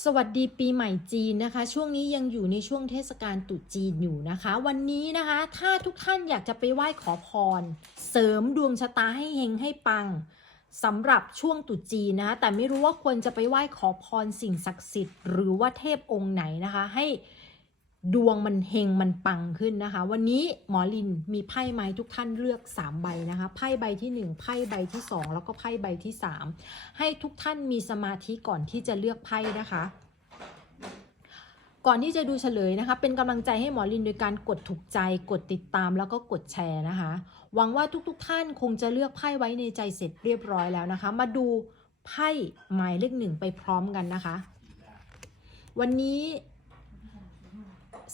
สวัสดีปีใหม่จีนนะคะ ช่วงนี้ยังอยู่ในช่วงเทศกาลตรุษจีนอยู่นะคะ วันนี้นะคะ ถ้าทุกท่านอยากจะไปไหว้ขอพร เสริมดวงชะตาให้เฮงให้ปังสำหรับช่วงตรุษจีนนะคะแต่ไม่รู้ว่าควรจะไปไหว้ขอพรสิ่งศักดิ์สิทธิ์หรือว่าเทพองค์ไหนนะคะ ให้ ดวงมันเฮงมันปังขึ้นนะคะ วันนี้หมอลินมีไพ่ไม้ทุกท่านเลือก 3 ใบนะคะไพ่ใบที่ 1 ไพ่ใบที่ 2 แล้วก็ไพ่ใบที่ 3 ให้ทุกท่านมีสมาธิก่อนที่จะเลือกไพ่นะคะก่อนที่จะดูเฉลยนะคะ เป็นกำลังใจให้หมอลินโดยการกดถูกใจ กดติดตามแล้วก็กดแชร์นะคะ หวังว่าทุกๆทท่านคงจะเลือกไพ่ไว้ในใจเสร็จเรียบร้อยแล้วนะคะ มาดูไพ่หมายเลขหนึ่งไปพร้อมกันนะคะ วันนี้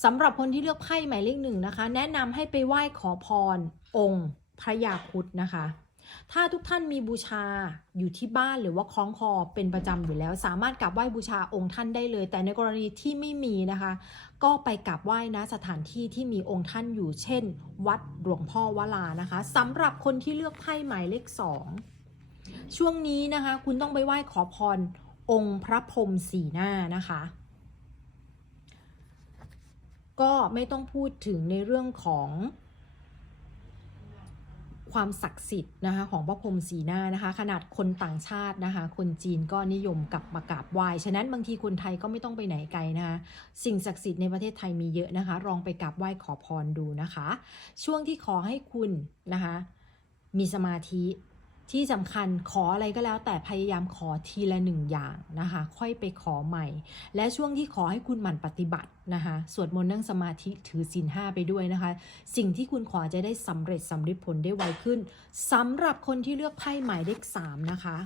สำหรับคนที่เลือกไพ่หมายเลขหนึ่งนะคะ แนะนำให้ไปไหว้ขอพร องค์พระยาคุดนะคะ ถ้าทุกท่านมีบูชาอยู่ที่บ้านหรือว่าคล้องคอเป็นประจำอยู่แล้ว สามารถกราบไหว้บูชาองค์ท่านได้เลย แต่ในกรณีที่ไม่มีนะคะ ก็ไปกราบไหว้นะสถานที่ที่มีองค์ท่านอยู่ เช่น วัดหลวงพ่อวลานะคะสำหรับคนที่เลือกไพ่หมายเลขสองช่วงนี้นะคะ คุณต้องไปไหว้ขอพรองค์พระพรหมสีหน้านะคะ ก็ไม่ต้องพูดถึงในเรื่องของความศักดิ์สิทธิ์นะคะของพระพรหมสีหน้านะคะ ขนาดคนต่างชาตินะคะ คนจีนก็นิยมกลับมากราบไหว้ฉะนั้นบางทีคนไทยก็ไม่ต้องไปไหนไกลนะคะ สิ่งศักดิ์สิทธิ์ในประเทศไทยมีเยอะนะคะ ลองไปกราบไหว้ขอพรดูนะคะ ช่วงที่ขอให้คุณนะคะ มีสมาธิ ที่สำคัญขออะไรก็แล้ว แต่พยายามขอทีละหนึ่งอย่างนะคะ ค่อยไปขอใหม่ และช่วงที่ขอให้คุณหมั่นปฏิบัตินะคะสวดมนต์นั่งสมาธิถือศีลห้าไปด้วยนะคะ สิ่งที่คุณขอจะได้สำเร็จสำเร็จผลได้ไวขึ้นสำหรับคนที่เลือกไพ่หมายเลขสามนะคะ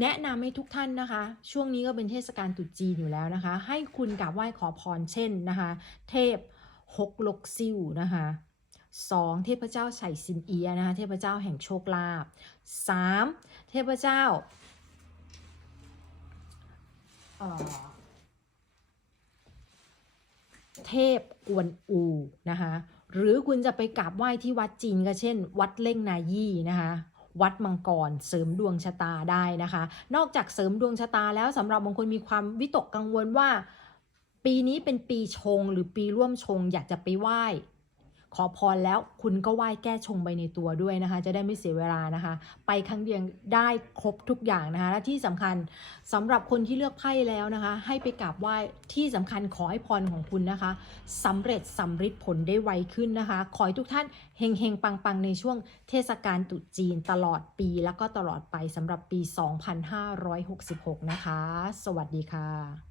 แนะนำให้ทุกท่านนะคะ ช่วงนี้ก็เป็นเทศกาลตรุษจีนอยู่แล้วนะคะ ให้คุณกราบไหว้ขอพรเช่นนะคะ เทพฮกลกซิวนะคะ สองเทพเจ้าไฉซินเอียนะคะเทพเจ้าแห่งโชคลาภสามเทพเจ้าเเทพกวนอูนะคะหรือคุณจะไปกราบไหว้ที่วัดจีนก็เช่น วัดเล่งนายี่นะคะวัดมังกรเสริมดวงชะตาได้นะคะ นอกจากเสริมดวงชะตาแล้วสำหรับบางคนมีความวิตกกังวลว่า ปีนี้เป็นปีชงหรือปีร่วมชงอยากจะไปไหว้ ขอพรแล้วคุณก็ไหว้แก้ชงไปในตัวด้วยนะคะ จะได้ไม่เสียเวลานะคะ ไปครั้งเดียวได้ครบทุกอย่างนะคะ และที่สำคัญสำหรับคนที่เลือกไพ่แล้วนะคะ ให้ไปกราบไหว้ที่สำคัญขอให้พรของคุณนะคะสำเร็จสำฤทธิ์ผลได้ไวขึ้นนะคะ ขอให้ทุกท่านเฮงเฮงปังปังในช่วงเทศกาลตรุษจีนตลอดปี แล้วก็ตลอดไปสำหรับปี 2566 นะคะ สวัสดีค่ะ